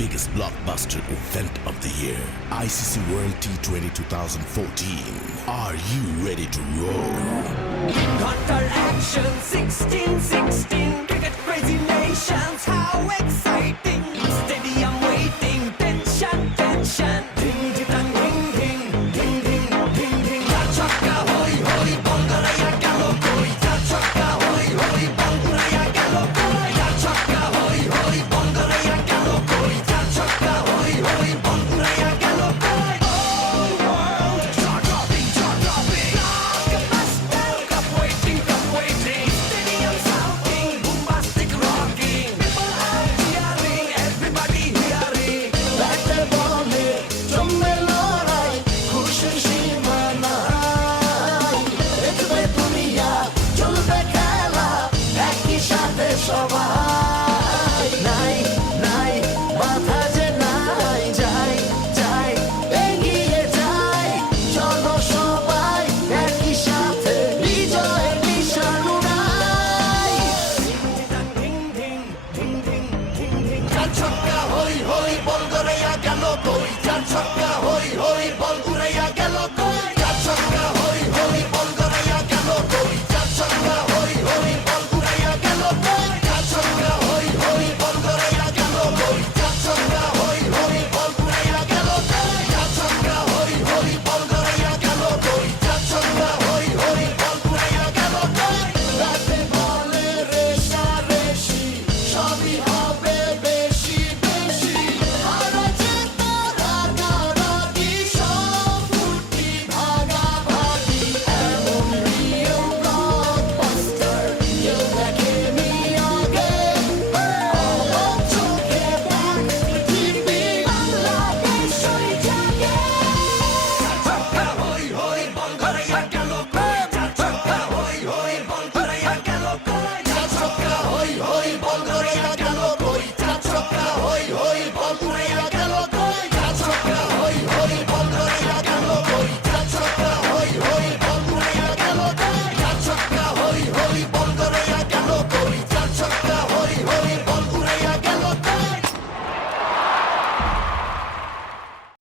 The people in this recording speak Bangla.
biggest blockbuster event of the year, ICC World T20 2014. Are you ready to roll? Hunter action 16-16 cricket crazy nations, how exciting! Stadium waiting, tension, tension. Ding ding ding ding ding ding ding ding. Chakka hoy hoy, Bangalaya galo koi. Chakka hoy hoy, Bangalaya galo koi. Chakka hoy hoy, Bangalaya galo koi. Chakka hoy hoy, Bangalaya galo koi. All world jaw dropping, jaw dropping. Blockbuster, cup waiting, cup waiting. Stadium shouting, bombastic rocking. People are cheering, everybody hearing. ব্যাটে বলে জমে লড়াই, খুশির সীমা নাই। দেখবে দুনিয়া, চলবে খেলা, একই সাথে সবাই। নাই নাই বাধা যে নাই, যাই যাই এগিয়ে যাই। চলো সবাই একই সাথে বিজয়ের নিশান উড়াই। Ding ding ding ding ding ding. চার ছক্কা হই হই, বল গড়াইয়া গেল কই। চার ছক্কা